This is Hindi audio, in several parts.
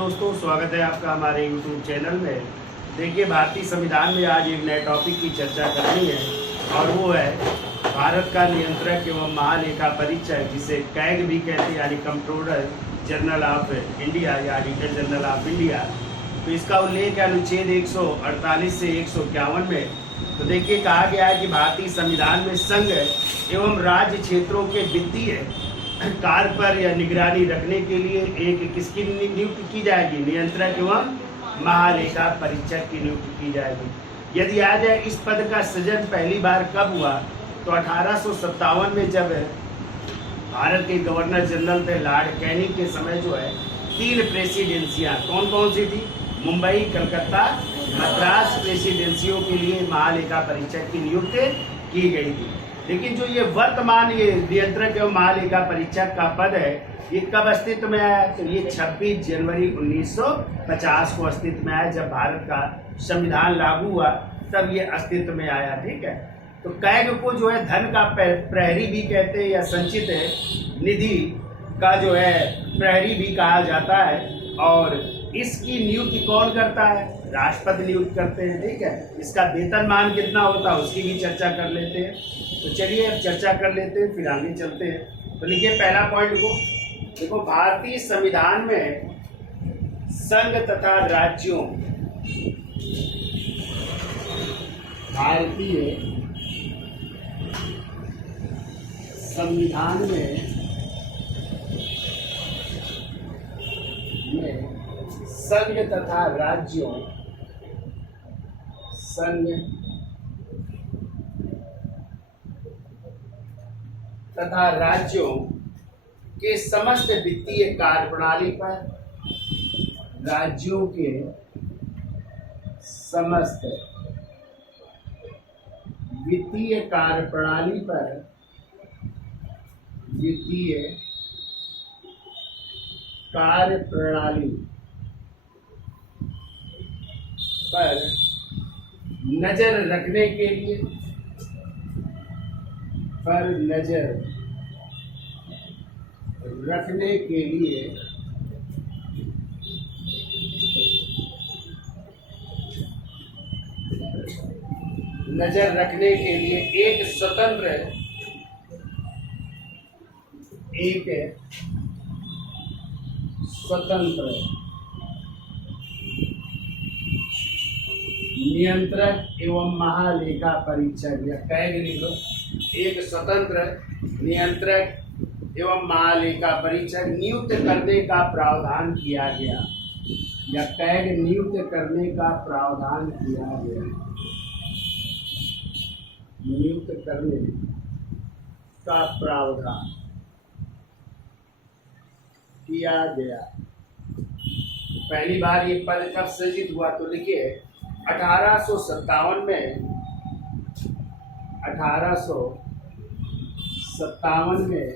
दोस्तों, स्वागत है आपका हमारे YouTube चैनल में। देखिए, भारतीय संविधान में आज एक नए टॉपिक की चर्चा करनी है और वो है भारत का नियंत्रक एवं महालेखा परीक्षक, जिसे कैग भी कहते हैं, यानी कंट्रोलर जनरल ऑफ इंडिया या ऑडिटर जनरल ऑफ इंडिया। तो इसका उल्लेख है अनुच्छेद 148 से 151 में। तो देखिए, कहा गया है कि भारतीय संविधान में संघ एवं राज्य क्षेत्रों के वित्तीय कार्य पर या निगरानी रखने के लिए एक किसकी नियुक्ति की जाएगी? नियंत्रक एवं महालेखा परीक्षक की नियुक्ति की जाएगी। यदि याद है, इस पद का सृजन पहली बार कब हुआ? तो 1857 में, जब भारत के गवर्नर जनरल थे लॉर्ड कैनिंग के समय जो है 3 प्रेसिडेंसियां कौन कौन सी थी? मुंबई, कलकत्ता, मद्रास प्रेसिडेंसियों के लिए महालेखा परीक्षक की नियुक्ति की गई थी। लेकिन जो ये वर्तमान ये नियंत्रक एवं महालेखा परीक्षक का पद है, ये कब अस्तित्व में आया? तो ये 26 जनवरी 1950 को अस्तित्व में आया। जब भारत का संविधान लागू हुआ तब ये अस्तित्व में आया। ठीक है। तो कैग को जो है धन का प्रहरी भी कहते हैं या संचित निधि का जो है प्रहरी भी कहा जाता है। और इसकी नियुक्ति कौन करता है? राष्ट्रपति नियुक्त करते हैं। ठीक है। इसका वेतनमान कितना होता है उसकी भी चर्चा कर लेते हैं। तो चलिए अब चर्चा कर लेते हैं, फिर आगे चलते हैं। तो लिखिए पहला पॉइंट को, देखो, भारतीय संविधान में संघ तथा राज्यों, भारतीय संविधान में संघ तथा राज्यों, संघ तथा राज्यों के समस्त वित्तीय कार्यप्रणाली पर, राज्यों के समस्त वित्तीय कार्यप्रणाली पर, वित्तीय कार्यप्रणाली पर नजर रखने के लिए, पर नजर रखने के लिए एक स्वतंत्र नियंत्रक एवं महालेखा परीक्षक, या कैग लिख लो, एक स्वतंत्र नियंत्रक एवं महालेखा परीक्षक नियुक्त करने का प्रावधान किया गया, या कैग नियुक्त करने का प्रावधान किया गया, नियुक्त करने का प्रावधान किया गया। पहली बार ये पद कब सृजित हुआ? तो लिखिए 1857 में, 1857 में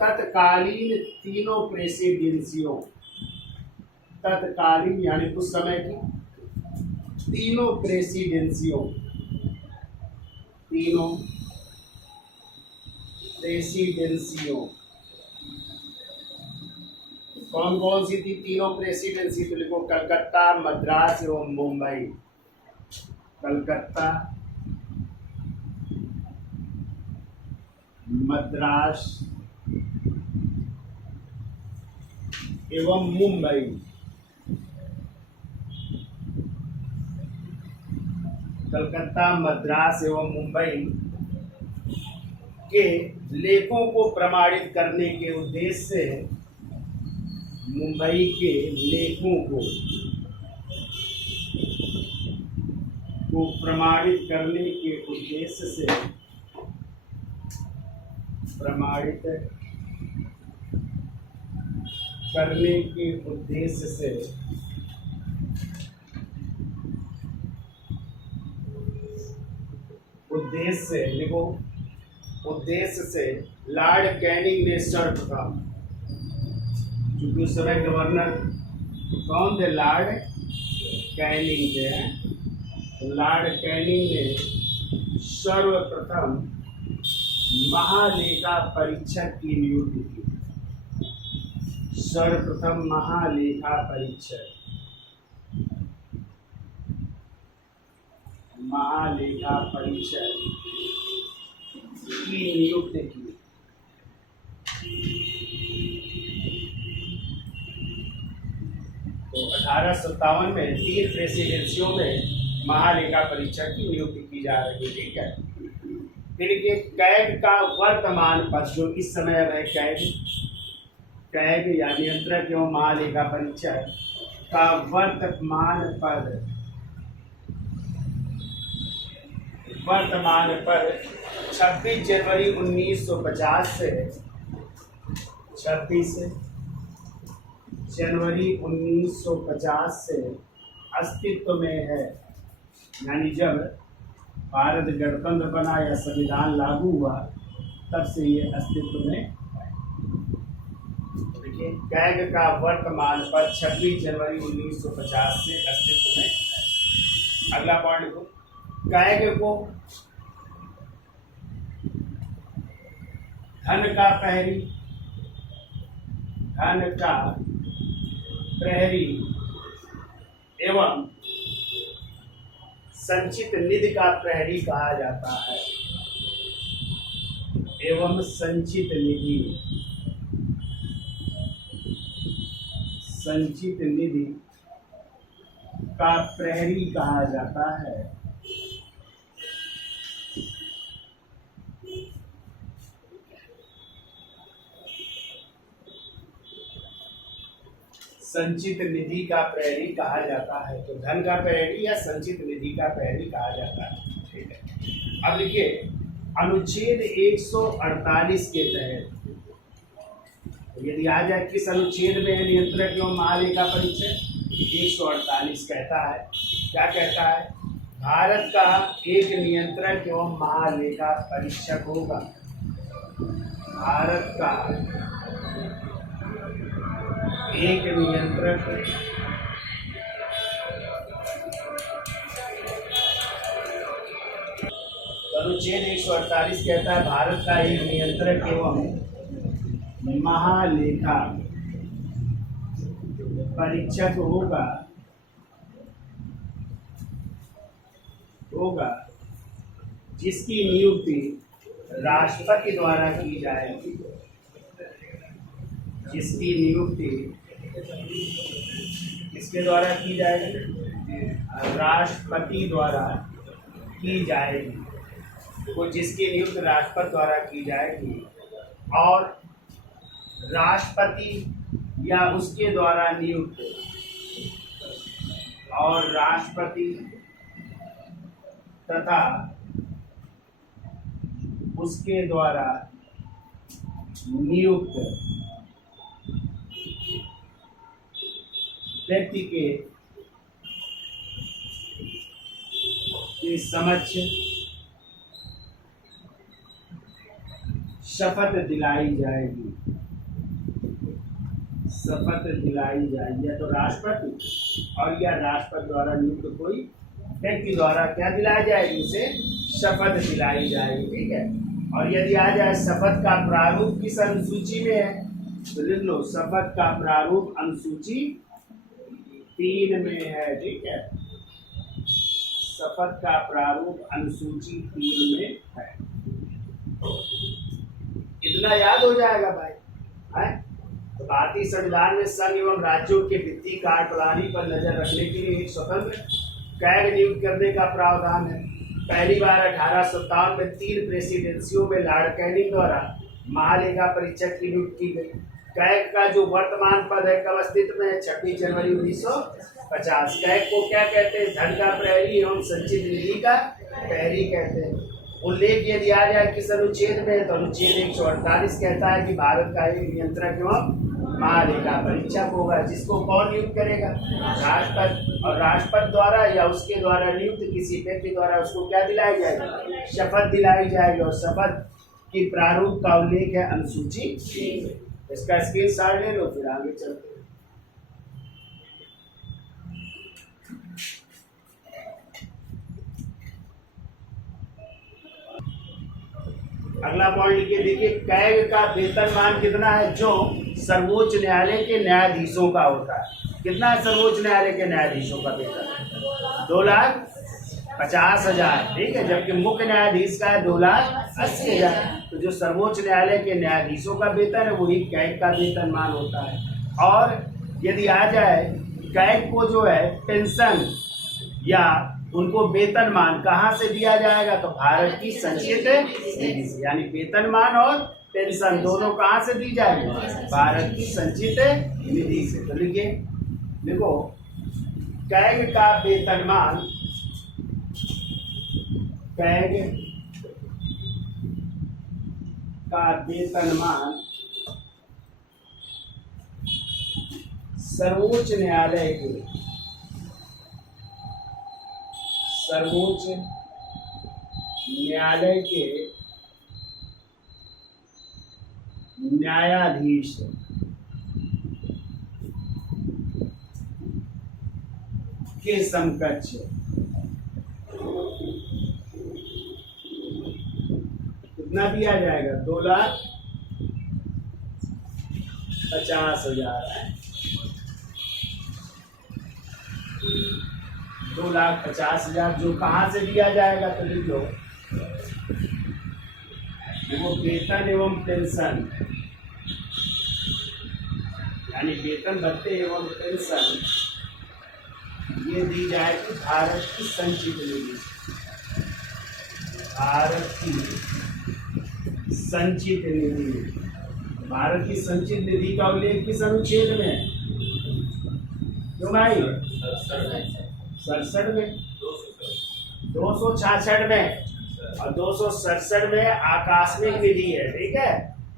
तत्कालीन तीनों प्रेसिडेंसियों, तत्कालीन यानी उस समय की तीनों प्रेसिडेंसियों कौन कौन सी थी तीनों प्रेसिडेंसी? तो लिखो कलकत्ता, मद्रास एवं मुंबई। कलकत्ता, मद्रास एवं मुंबई। कलकत्ता, मद्रास एवं मुंबई के लेखों को प्रमाणित करने के उद्देश्य से, मुंबई के लेखों को प्रमाणित करने के उद्देश्य से, प्रमाणित करने के उद्देश्य से लिखो, उद्देश्य से लॉर्ड कैनिंग ने सर्वप्रथम, क्योंकि उस समय गवर्नर कौन थे? लॉर्ड कैनिंग थे। लॉर्ड कैनिंग ने सर्वप्रथम महालेखा परीक्षक की नियुक्ति की। सर्वप्रथम महालेखा परीक्षक, महालेखा परीक्षक की नियुक्ति की। तो 1857 में 3 प्रेसिडेंसियों में महालेखा परीक्षक की नियुक्ति की जा रही है। ठीक है। फिर ये कैग का वर्तमान पद जो इस समय है, कैग या नियंत्रक एवं महालेखा परीक्षक का वर्तमान पद 26 जनवरी 1950 से 26 जनवरी 1950 से अस्तित्व में है। यानी जब भारत गणतंत्र बना या संविधान लागू हुआ तब से ये अस्तित्व में है। देखिए, कैग का वर्तमान पद 26 जनवरी 1950 से अस्तित्व में है। अगला पॉइंट लिखो, कैग को धन का प्रहरी एवं संचित निधि का प्रहरी कहा जाता है। एवं संचित निधि का प्रहरी कहा जाता है। संचित निधि का प्रहरी कहा जाता है। तो धन का प्रहरी या संचित निधि का प्रहरी कहा जाता है। ठीक है। अब देखिए, अनुच्छेद 148 के तहत यदि आ जाए किस अनुच्छेद में है नियंत्रक एवं महालेखा परीक्षक, 148 कहता है, क्या कहता है, भारत का एक नियंत्रक एवं महालेखा परीक्षक होगा। भारत का एक नियंत्रक अनुच्छेद 148 कहता है भारत का एक नियंत्रक एवं महालेखा परीक्षक होगा जिसकी नियुक्ति राष्ट्रपति द्वारा की जाएगी। जिसकी नियुक्ति किसके द्वारा की जाएगी? राष्ट्रपति द्वारा की जाएगी। वो जिसकी नियुक्ति राष्ट्रपति द्वारा की जाएगी और राष्ट्रपति या उसके द्वारा नियुक्त और राष्ट्रपति तथा उसके द्वारा नियुक्त व्यक्ति के समक्ष शपथ दिलाई जाएगी। शपथ दिलाई जाएगी या तो राष्ट्रपति और या राष्ट्रपति द्वारा नियुक्त कोई व्यक्ति द्वारा क्या दिलाई जाएगी, उसे शपथ दिलाई जाएगी। ठीक है। और यदि आ जाए शपथ का प्रारूप किस अनुसूची में है तो लिख लो, शपथ का प्रारूप अनुसूची 3 में है। ठीक है। शपथ का प्रारूप अनुसूची 3 में है। इतना याद हो जाएगा भाई। तो भारतीय संविधान में संघ एवं राज्यों के वित्तीय कार्य प्रणाली पर नजर रखने के लिए एक स्वतंत्र कैग नियुक्त करने का प्रावधान है। पहली बार 1857 में 3 प्रेसिडेंसियों में लॉर्ड कैनिंग द्वारा महालेखा परीक्षक की नियुक्ति की गई। कैग का जो वर्तमान पद है कब अस्तित्व में है? 26 जनवरी 1950। कैग को क्या कहते हैं? धन का प्रहरी एवं संचित निधि का प्रहरी कहते हैं। उल्लेख यदि आ जाए किस अनुच्छेद में, तो अनुच्छेद 148 कहता है कि भारत का एक नियंत्रक एवं महालेखा परीक्षक होगा जिसको कौन नियुक्त करेगा? राष्ट्रपति। और राष्ट्रपति द्वारा या उसके द्वारा नियुक्त किसी व्यक्ति द्वारा उसको क्या दिलाई जाएगी? शपथ दिलाई जाएगी। और शपथ की प्रारूप का उल्लेख है अनुसूची। इसका स्क्रीनशॉट ले लो, फिर आगे चलते हैं। अगला पॉइंट लिखिए, देखिए कैग का वेतनमान कितना है? जो सर्वोच्च न्यायालय के न्यायाधीशों का होता है। कितना है सर्वोच्च न्यायालय के न्यायाधीशों का वेतन? 2,50,000, ठीक है। जबकि मुख्य न्यायाधीश का है 2,80,000। तो जो सर्वोच्च न्यायालय के न्यायाधीशों का वेतन है वही कैग का वेतनमान होता है। और यदि आ जाए कैग को जो है पेंशन या उनको वेतनमान कहाँ से दिया जाएगा, तो भारत की संचित निधि से। यानी वेतनमान और पेंशन दोनों कहाँ से दी जाएगी? भारत की संचित निधि से। तो लिखिए, देखो कैग का वेतनमान, कैग का वेतनमान सर्वोच्च न्यायालय के न्यायाधीश के समकक्ष कितना दिया जाएगा? 2,50,000 है। 2,50,000 जो कहाँ से दिया जाएगा? तो लिख लो, वो वेतन एवं पेंशन, यानी वेतन भत्ते एवं पेंशन ये दी जाएगी भारत की संचित निधि। भारत की संचित निधि, भारत की संचित निधि का उल्लेख किस अनुच्छेद में है? क्यों भाई? 67 में, 266 में और 267 में आकस्मिक निधि है, ठीक है।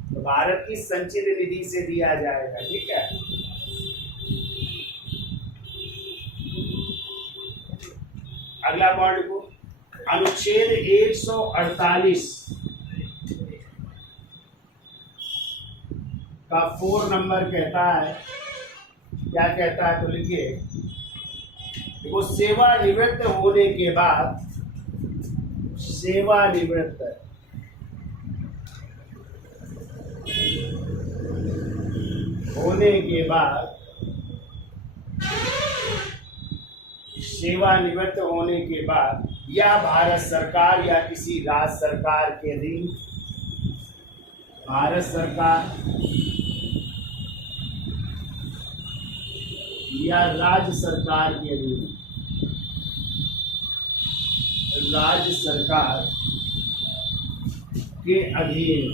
तो भारत की संचित निधि से दिया जाएगा, ठीक है। अगला पॉइंट को, अनुच्छेद 148 का 4 नंबर कहता है, क्या कहता है? तो लिखिए, देखो सेवानिवृत्त होने के बाद, सेवानिवृत्त होने के बाद, सेवानिवृत्त होने के बाद या भारत सरकार या किसी राज्य सरकार के अधीन, भारत सरकार या राज्य सरकार के अधीन, राज्य सरकार के अधीन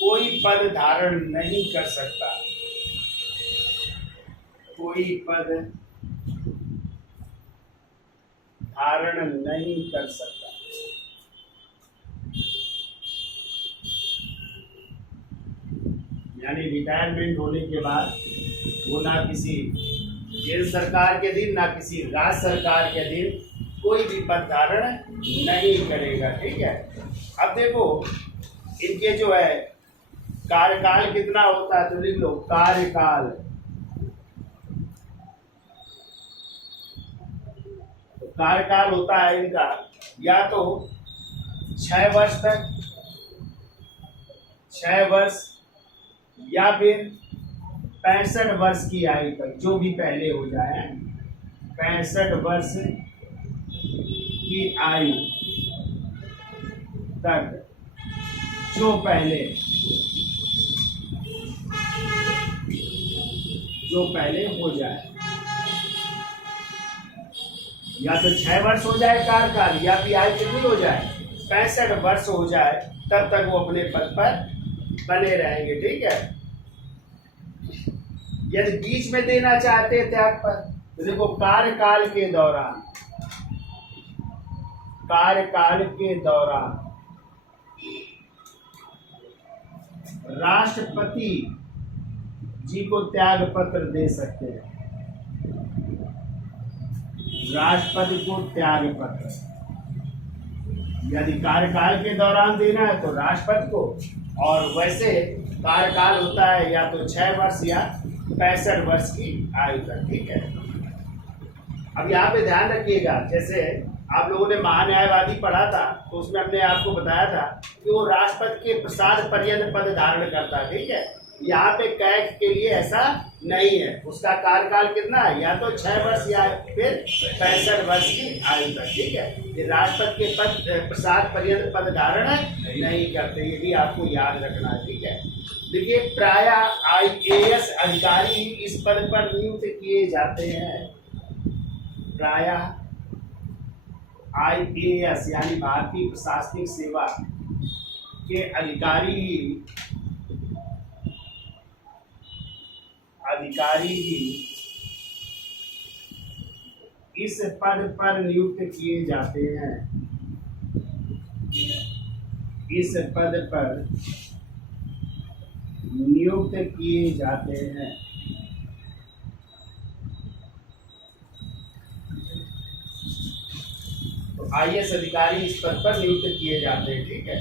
कोई पद धारण नहीं कर सकता, कोई पद धारण नहीं कर सकता। यानी रिटायरमेंट होने के बाद वो ना किसी केंद्र सरकार के अधीन ना किसी राज्य सरकार के अधीन कोई भी पद धारण नहीं करेगा, ठीक है। अब देखो इनके जो है कार्यकाल कितना होता है, तो लिख लो कार्यकाल। तो कार्यकाल होता है इनका या तो 6 वर्ष तक, 6 वर्ष या फिर 65 वर्ष की आयु तक, जो भी पहले हो जाए, 65 वर्ष की आयु तक जो पहले हो जाए, या तो 6 वर्ष हो जाए कार्यकाल या फिर आयु कितनी हो जाए, 65 वर्ष हो जाए, तब तक वो अपने पद पर बने रहेंगे, ठीक है। यदि बीच में देना चाहते हैं त्याग पर, तो देखो कार्यकाल के दौरान राष्ट्रपति जी को त्याग पत्र दे सकते हैं, राष्ट्रपति को त्याग पत्र। यदि कार्यकाल के दौरान देना है तो राष्ट्रपति को, और वैसे कार्यकाल होता है या तो 6 वर्ष या 65 वर्ष की आयु तक, ठीक है। अब यहाँ पे ध्यान रखिएगा, जैसे आप लोगों ने महान्यायवादी पढ़ा था, तो उसमें हमने आपको बताया था कि वो राष्ट्रपति के प्रसाद पर्यंत पद धारण करता है। ठीक है, यहाँ पे कैग के लिए ऐसा नहीं है। उसका कार्यकाल कितना है, या तो 6 वर्ष या फिर 65 वर्ष की आयु तक। ठीक है, ये राष्ट्रपति के पद प्रसाद पर्यंत पद धारण नहीं करते, ये भी आपको याद रखना है। ठीक है, देखिए प्रायः IAS अधिकारी इस पद पर नियुक्त किए जाते हैं। प्रायः IAS यानी भारतीय प्रशासनिक सेवा के अधिकारी ही इस पद पर नियुक्त किए जाते हैं। इस पद पर नियुक्त किए जाते हैं। तो IAS अधिकारी इस पद पर नियुक्त किए जाते हैं। ठीक है,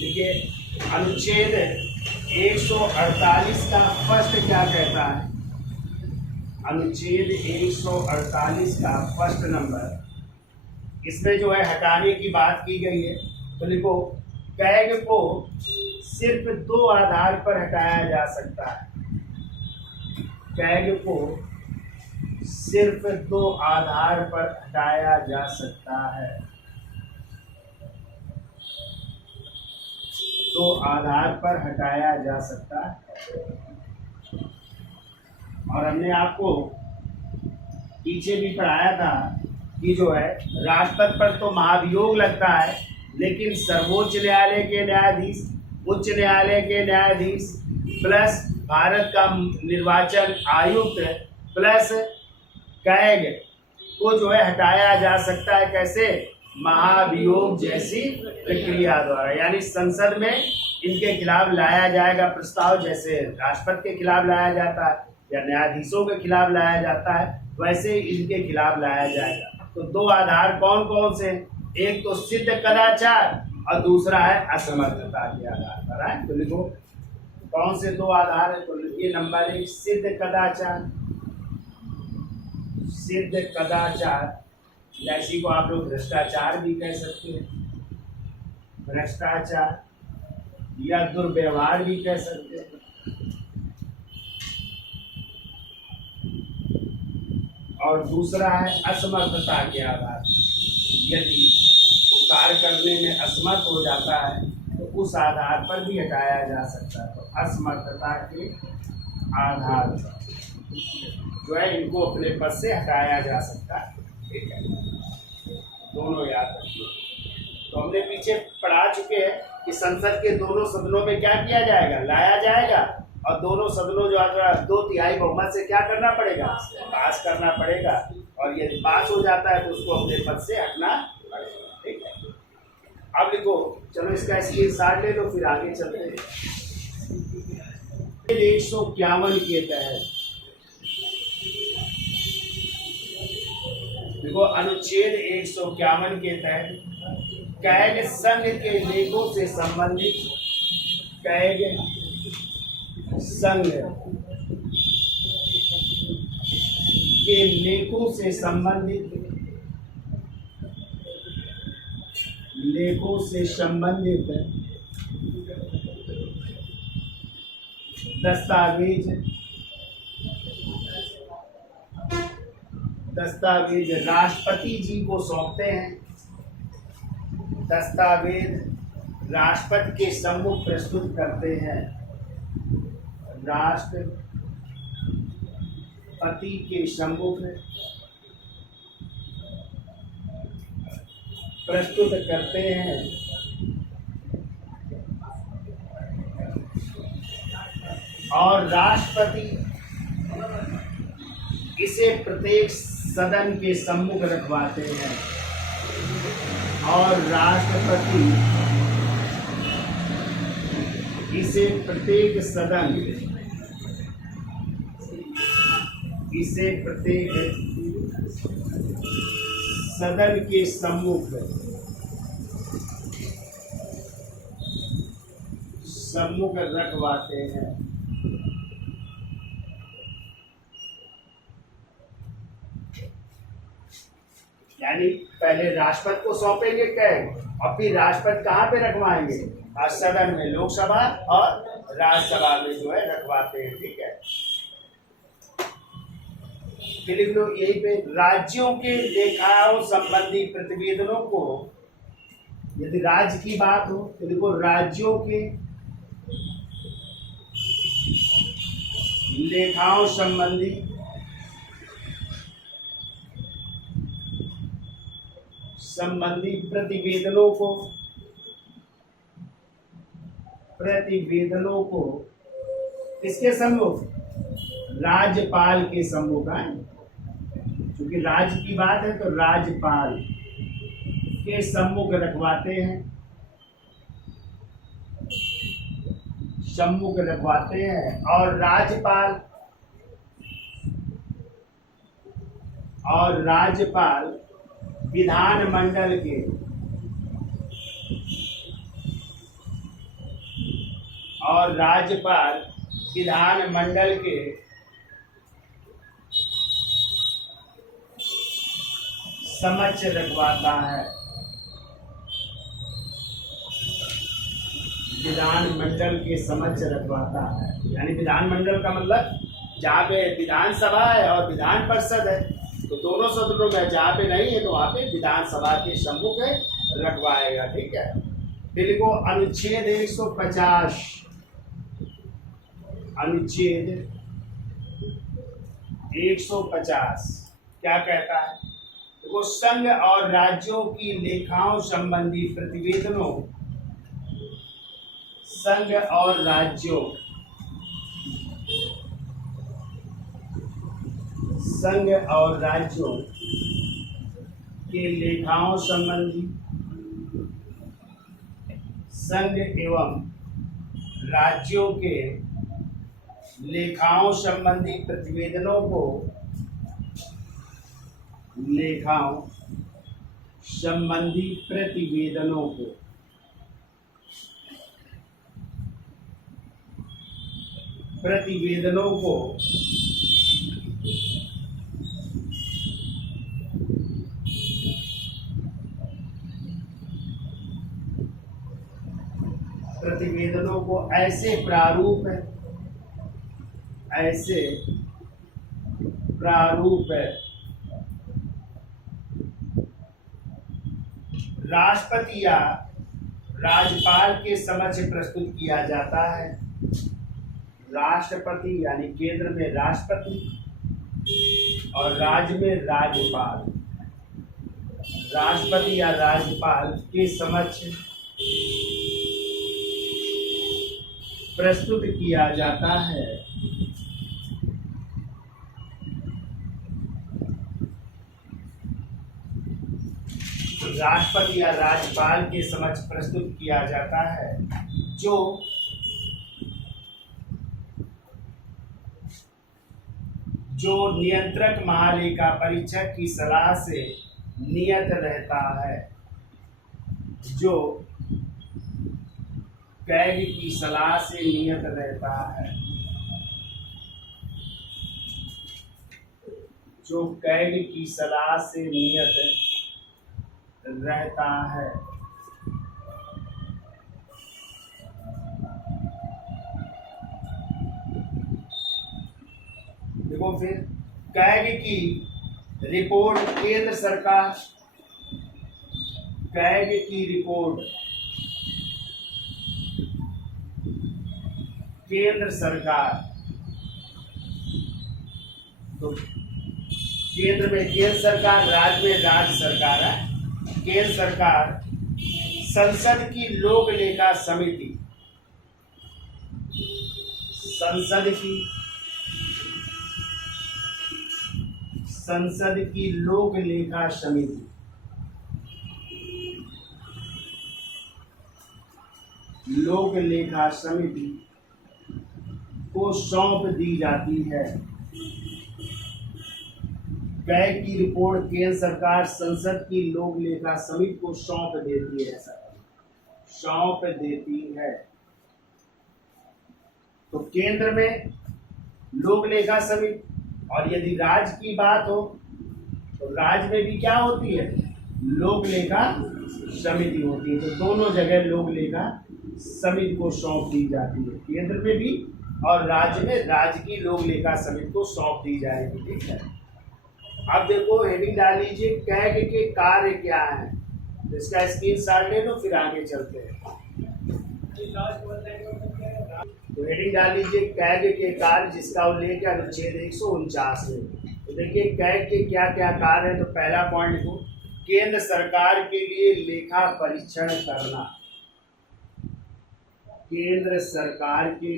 देखिए अनुच्छेद 148 का फर्स्ट क्या कहता है। अनुच्छेद 148 का फर्स्ट नंबर, इसमें जो है हटाने की बात की गई है। तो देखो, कैग को सिर्फ 2 आधार पर हटाया जा सकता है। कैग को सिर्फ 2 आधार पर हटाया जा सकता है। 2 आधार पर हटाया जा सकता है। और हमने आपको पीछे भी पढ़ाया था कि जो है राष्ट्रपति पर तो महाभियोग लगता है, लेकिन सर्वोच्च न्यायालय के न्यायाधीश, उच्च न्यायालय के न्यायाधीश प्लस भारत का निर्वाचन आयुक्त प्लस कैग को जो है हटाया जा सकता है। कैसे? महाभियोग जैसी प्रक्रिया द्वारा, यानी संसद में इनके खिलाफ लाया जाएगा प्रस्ताव, जैसे राष्ट्रपति के खिलाफ लाया जाता है या न्यायाधीशों के खिलाफ लाया जाता है, वैसे इनके खिलाफ लाया जाएगा। तो 2 आधार कौन कौन से? एक तो सिद्ध कदाचार और दूसरा है असमर्थता के आधार पर है। तो लिखो कौन से 2 आधार है। तो लिखिए नंबर 1 सिद्ध कदाचार। सिद्ध कदाचार या इसी को आप लोग भ्रष्टाचार भी कह सकते हैं, भ्रष्टाचार या दुर्व्यवहार भी कह सकते हैं। और दूसरा है असमर्थता के आधार पर, यदि वो कार्य करने में असमर्थ हो जाता है तो उस आधार पर भी हटाया जा सकता है। तो असमर्थता के आधार पर जो है इनको अपने पद से हटाया जा सकता है। ठीक है, दोनों याद रखिए। तो हमने पीछे पढ़ा चुके हैं कि संसद के दोनों सदनों में क्या किया जाएगा, लाया जाएगा, और दोनों सदनों जो 2/3 बहुमत से क्या करना पड़ेगा, पास करना पड़ेगा। और यदि पास हो जाता है तो उसको अपने पद से हटना पड़ेगा। ठीक है, अब लिखो, चलो इसका स्क्रीनशॉट ले लो, फिर आगे चलते हैं। 151 के तहत देखो, अनुच्छेद 151 के तहत कैग संघ के लेखों से संबंधित, कैग संघ के लेखों से संबंधित, लेखों से संबंधित दस्तावेज राष्ट्रपति जी को सौंपते हैं। दस्तावेज राष्ट्रपति के सम्मुख प्रस्तुत करते हैं। राष्ट्रपति के सम्मुख प्रस्तुत करते हैं। और राष्ट्रपति इसे प्रत्येक सदन के सम्मुख रखवाते हैं। और राष्ट्रपति इसे प्रत्येक सदन, इसे प्रत्येक सदन के सम्मुख रखवाते हैं। यानी पहले राष्ट्रपति को सौंपेंगे कैग और फिर राष्ट्रपति कहाँ पे रखवाएंगे? सदन में, लोकसभा और राज्यसभा में जो है रखवाते हैं। ठीक है, फिर लिख लो यही पे, राज्यों के लेखाओं संबंधी प्रतिवेदनों को, यदि राज्य की बात हो तो देखो राज्यों के लेखाओं संबंधी प्रतिवेदनों को किसके सम्मुख? राज्यपाल के सम्मुख है। क्योंकि राज्य की बात है तो राज्यपाल के सम्मुख रखवाते हैं, और राज्यपाल विधानमंडल के समक्ष रखवाता है। विधानमंडल के समक्ष रखवाता है, यानी विधानमंडल का मतलब जहाँ पे विधानसभा है और विधान परिषद है, तो दोनों सदनों में जहाँ पे नहीं है तो वहाँ पे विधानसभा के सम्मुख रखवाएगा। ठीक है, फिर लिखो अनुच्छेद 150, अनुच्छेद 150 क्या कहता है? देखो, संघ और राज्यों की लेखाओं संबंधी प्रतिवेदनों, संघ और राज्यों के लेखाओं संबंधी, संघ एवं राज्यों के लेखाओं संबंधी प्रतिवेदनों को, लेखाओं संबंधी प्रतिवेदनों को ऐसे प्रारूप राष्ट्रपति या राज्यपाल के समक्ष प्रस्तुत किया जाता है। राष्ट्रपति यानी केंद्र में राष्ट्रपति और राज्य में राज्यपाल, राष्ट्रपति या राज्यपाल के समक्ष प्रस्तुत किया जाता है। राष्ट्रपति या राज्यपाल के समक्ष प्रस्तुत किया जाता है, जो नियंत्रक महालेखा परीक्षक की सलाह से नियत रहता है, जो कैग की सलाह से नियत रहता है, जो कैग की सलाह से नियत रहता है। देखो, फिर कैग की रिपोर्ट केंद्र सरकार, कैग की रिपोर्ट केंद्र सरकार, तो केंद्र में केंद्र सरकार, राज्य में राज्य सरकार है। केंद्र सरकार संसद की लोक लेखा समिति, संसद की लोक लेखा समिति को सौंप दी जाती है। कैग की रिपोर्ट केंद्र सरकार संसद की लोक लेखा समिति को सौंप देती है। तो केंद्र में लोक लेखा समिति, और यदि राज्य की बात हो तो राज्य में भी क्या होती है, लोक लेखा समिति होती है। तो दोनों जगह लोक लेखा समिति को सौंप दी जाती है, केंद्र में भी और राज्य में राज्य की लोक लेखा समिति को सौंप दी जाएगी। ठीक है, अब देखो हेडिंग डाल लीजिए, कैग के कार्य क्या है, तो इसका स्क्रीनशॉट ले लो, फिर आगे चलते हैं। तो हेडिंग डाल लीजिए, कैग के कार्य जिसका उल्लेख है अनुच्छेद 149 में। तो देखिए कैग के क्या क्या कार्य है। तो पहला पॉइंट लिखो, केंद्र सरकार के लिए लेखा परीक्षण करना। केंद्र सरकार के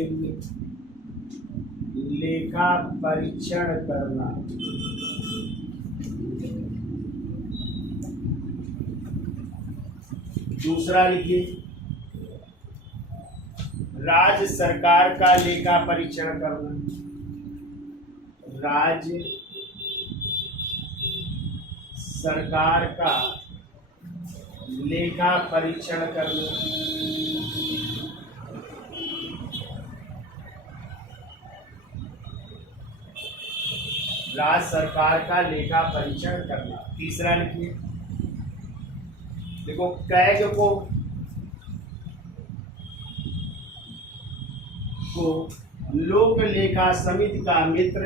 लिए लेखा परीक्षण करना। दूसरा लिखिए, राज्य सरकार का लेखा परीक्षण करना। राज्य सरकार का लेखा परीक्षण करना। राज्य सरकार का लेखा परीक्षण करना। तीसरा लिखिए, देखो कैग को लोक लेखा समिति का मित्र,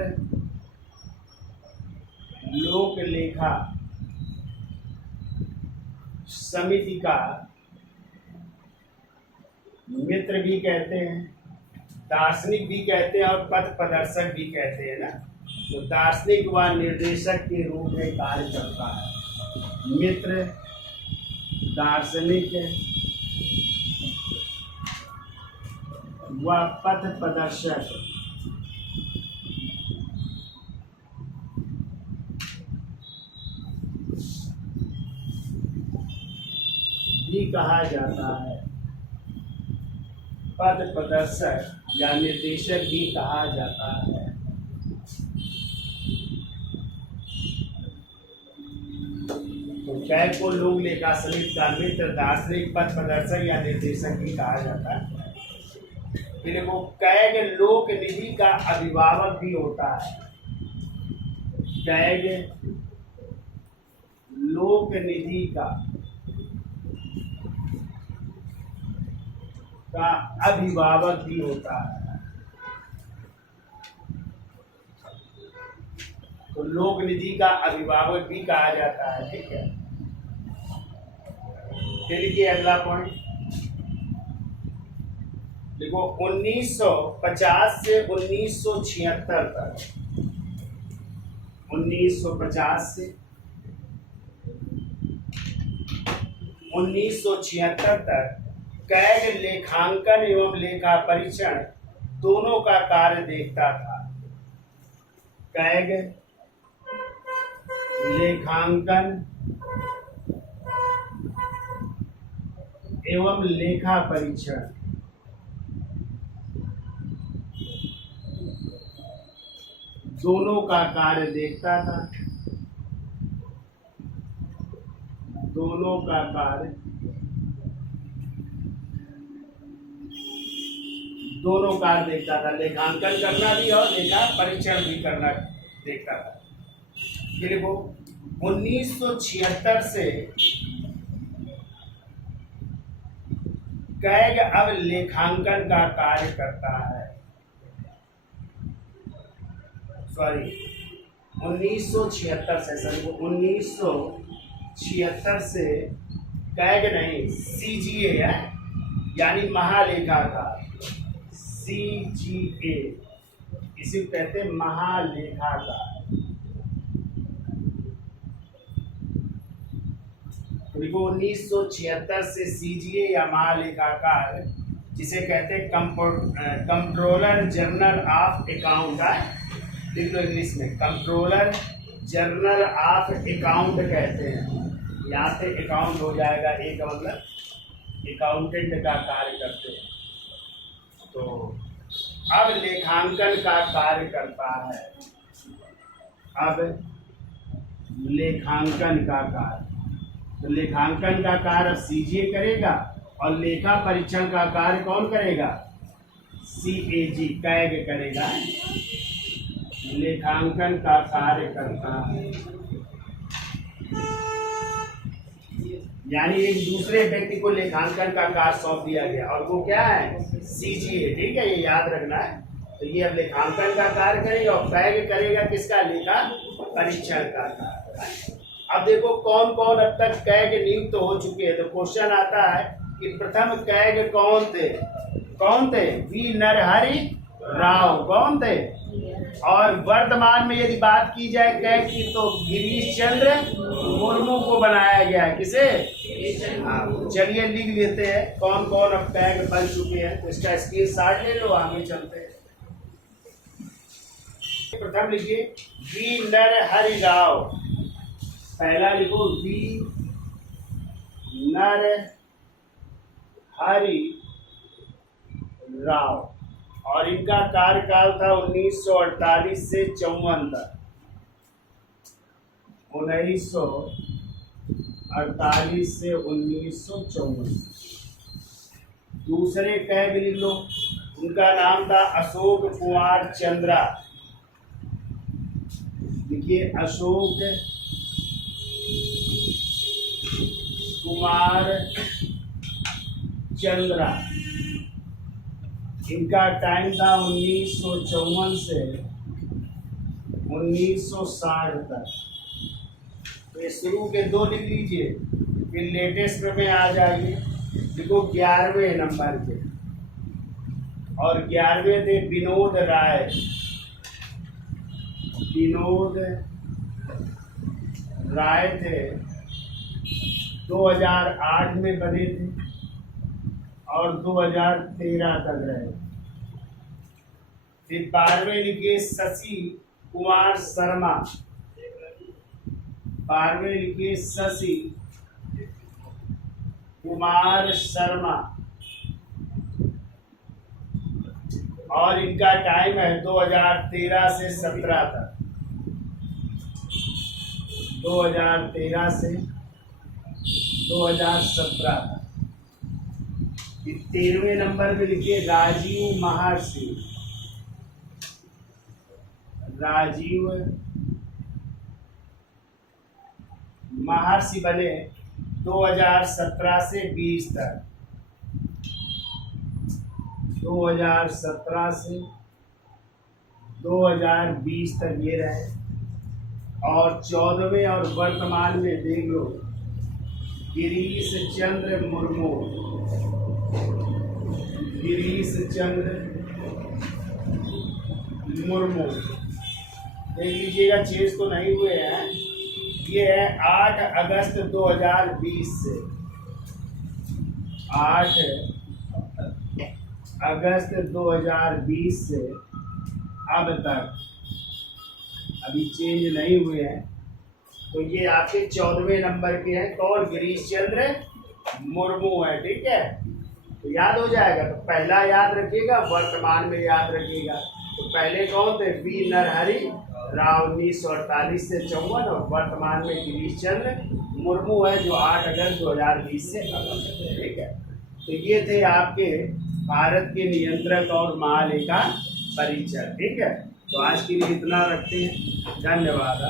लोक लेखा समिति का मित्र भी कहते हैं, दार्शनिक भी कहते हैं और पथ प्रदर्शक भी कहते हैं ना। तो दार्शनिक व निर्देशक के रूप में कार्य करता है। मित्र, दार्शनिक व पथ प्रदर्शक भी कहा जाता है। पथ प्रदर्शक या निर्देशक भी कहा जाता है। तो कैग को लोक लेखा समिति का मित्र, दार्शनिक, पथ प्रदर्शक या निर्देशक भी कहा जाता है। फिर वो कैग लोक निधि का अभिभावक भी होता है। कैग लोक निधि का अभिभावक भी होता है। तो लोक निधि का अभिभावक भी कहा जाता है। ठीक है, फिर लिखिए अगला पॉइंट, देखो 1950 से 1976 तक, 1950 से 1976 तक कैग लेखांकन एवं लेखा परीक्षण दोनों का कार्य देखता था। कैग लेखांकन एवं लेखा परीक्षण दोनों का कार्य देखता था। दोनों का कार्य देखता था, लेखांकन करना भी और लेखा परीक्षण भी करना देखता था। फिर वो 1976 से कैग अब लेखांकन का कार्य करता है। सॉरी 1976 से, सर वो 1976 से कैग नहीं, सीजीए है, यानी महालेखाकार, सीजीए इसी कहते हैं महालेखाकार। देखो 1976 से सीजीए या महालेखाकार, जिसे कहते हैं कंट्रोलर जनरल ऑफ अकाउंट है, लिख लो इंग्लिश में, कंट्रोलर जनरल ऑफ अकाउंट कहते हैं। यहाँ से अकाउंट हो जाएगा, एक मतलब अकाउंटेंट का कार्य करते हैं। तो अब लेखांकन का कार्य करता है। अब लेखांकन का कार्य, तो लेखांकन का कार्य सीजीए करेगा और लेखा परीक्षण का कार्य कौन करेगा? CAG कैग करेगा, लेखांकन का कार्य करता है। यानी एक दूसरे व्यक्ति को लेखांकन का कार्य सौंप दिया गया और वो क्या है? CGA। ठीक है, ये याद रखना है। तो ये अब लेखांकन का कार्य करेगा और कैग करेगा किसका? लेखा परीक्षण का कार्य। अब देखो कौन कौन अब तक कैग नियुक्त हो चुके हैं। तो क्वेश्चन आता है कि प्रथम कैग कौन थे? कौन थे? वी नरहरि राव। कौन थे? और वर्तमान में यदि बात की जाए कैग की तो गिरीश चंद्र मुर्मू को बनाया गया है। किसे? हाँ, चलिए लिख लेते हैं कौन कौन अब कैग बन चुके हैं। तो इसका स्क्रीनशॉट ले लो, आगे चलते हैं। प्रथम लिखिए वी नरहरि राव। पहला लिखो वी नरहरि राव और इनका कार्यकाल था 1948 से 54 तक। 1948 से 1954। दूसरे कैग लिख लो, उनका नाम था अशोक कुमार चंद्रा। देखिए अशोक कुमार चंद्रा, इनका टाइम था 1954 से 1960 तक। तो ये शुरू के दो लिख लीजिए, फिर लेटेस्ट में आ जाइए। देखो 11वें नंबर के और 11वें थे विनोद राय। विनोद राय थे, 2008 में बने थे और 2013 तक रहे। फिर 12वें लिखे शशि कुमार शर्मा। 12वें लिखे शशि कुमार शर्मा और इनका टाइम है 2013 से 17 तक। 2013 से 2017 तक। 13वें नंबर पे लिखिए राजीव महर्षि। राजीव महर्षि बने 2017 से 20 तक। 2017 से 2020 तक ये रहे। और 14वें और वर्तमान में देख लो गिरीश चंद्र मुर्मू। गिरीश चंद्र मुर्मू देख लीजिएगा, चेंज तो नहीं हुए हैं। ये है 8 अगस्त 2020 से 8 अगस्त 2020 से अब तक अभी चेंज नहीं हुए हैं। तो ये आपके 14वें नंबर के हैं। कौन? गिरीश चंद्र मुर्मू है। ठीक है, तो याद हो जाएगा। तो पहला याद रखिएगा, वर्तमान में याद रखिएगा। तो पहले कौन थे? वी नरहरि राव 1948 से 54 और वर्तमान में गिरीश चंद्र मुर्मू है जो 8 अगस्त 2020 से अब। ठीक है, तो ये थे आपके भारत के नियंत्रक और महालेखा परीक्षक। ठीक है, तो आज के लिए इतना रखते हैं। धन्यवाद।